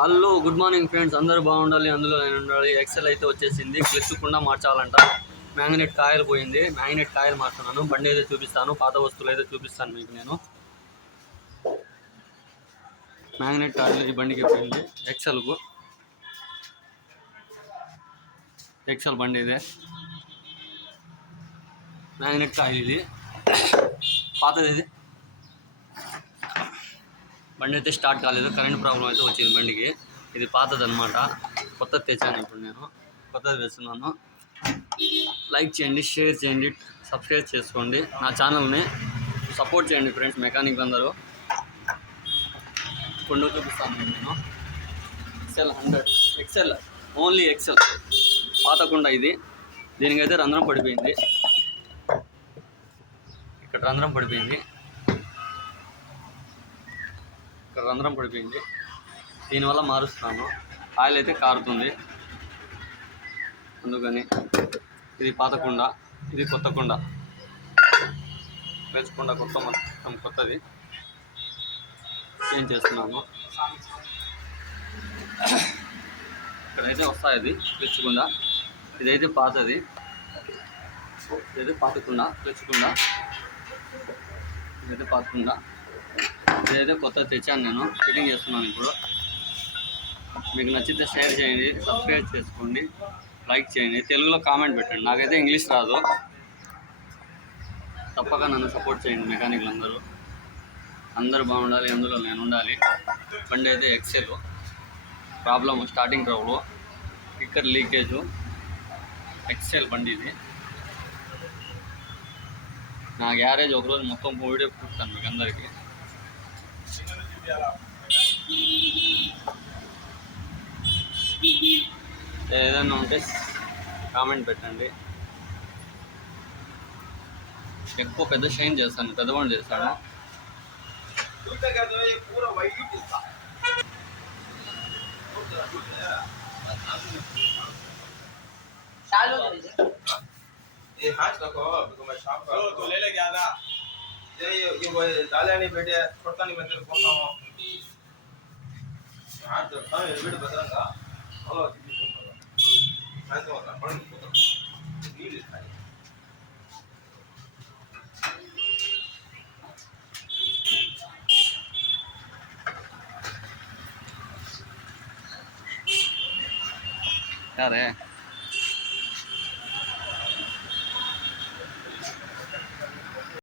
Hello good morning friends, అందరూ బాగుండాలి, అందులో నేను ఉండాలి. ఎక్సెల్ అయితే వచ్చేసింది. క్లచ్ కుండా మార్చాలంట. మ్యాగ్నెట్ కాయలు పోయింది, మ్యాగ్నెట్ కాయలు మార్చున్నాను. బండి అయితే చూపిస్తాను, పాత వస్తువులు అయితే చూపిస్తాను మీకు. నేను మ్యాగ్నెట్ కాయలు ఈ బండికి పోయింది. ఎక్సెల్ బండి ఇదే. మ్యాగ్నెట్ కాయలు ఇది పాతది. ఇది బండి అయితే స్టార్ట్ కాలేదు, కరెంట్ ప్రాబ్లం అయితే వచ్చింది బండికి. ఇది పాతది అనమాట, కొత్తది తెచ్చాను. ఇప్పుడు నేను కొత్తది తెస్తున్నాను. లైక్ చేయండి, షేర్ చేయండి, సబ్స్క్రైబ్ చేసుకోండి. నా ఛానల్ని సపోర్ట్ చేయండి ఫ్రెండ్స్. మెకానిక్ అందరూ కొండ చూపిస్తాను నేను. ఎక్సెల్ ఓన్లీ ఎక్సెల్ పాత కుండ ఇది. దీనికైతే రంధ్రం పడిపోయింది, ఇక్కడ రంధ్రం పడిపోయింది, ఇక్కడ రంధ్రం పడిపోయింది. దీనివల్ల మారుస్తున్నాను. ఆయిల్ అయితే కారుతుంది, అందుకని. ఇది పాత కుండ, ఇది కొత్త కుండ. వేసుకుండా మొత్తం కొత్తది చేంజ్ చేస్తున్నాను. ఇక్కడైతే వస్తాయి అది తెచ్చుకుండా. ఇదైతే పాతది, ఇదైతే పాతకుండా తెచ్చుకుండా. ఇదైతే పాతకుండా, ఇదైతే కొత్తది తెచ్చాను. నేను ఫిట్టింగ్ చేస్తున్నాను ఇప్పుడు. మీకు నచ్చితే షేర్ చేయండి, సబ్స్క్రైబ్ చేసుకోండి, లైక్ చేయండి, తెలుగులో కామెంట్ పెట్టండి. నాకైతే ఇంగ్లీష్ రాదు, తప్పక నన్ను సపోర్ట్ చేయండి. మెకానిక్లు అందరూ బాగుండాలి, అందులో నేను ఉండాలి. బండి అయితే Excel problem, starting trouble, speaker leakage. Excel బండి ఇది. నా గ్యారేజ్ ఒకరోజు మొత్తం వీడియో చూస్తాను మీకు అందరికీ. ఏదైనా ఉంటే కామెంట్ పెట్టండి. ఎక్కువ పెద్ద షైన్ చేస్తాను, పెద్దవాడు చేస్తాను. ये हाथ रखो बिको मैं शॉप का तो ले ले गया था ये वो डाले नहीं बेटे छोटा नहीं मैं तेरे को बोलता हूं हाथ रखो ये वीडियो बताऊंगा हेलो मैं तो बता पढ़ नहीं लिखा है यार है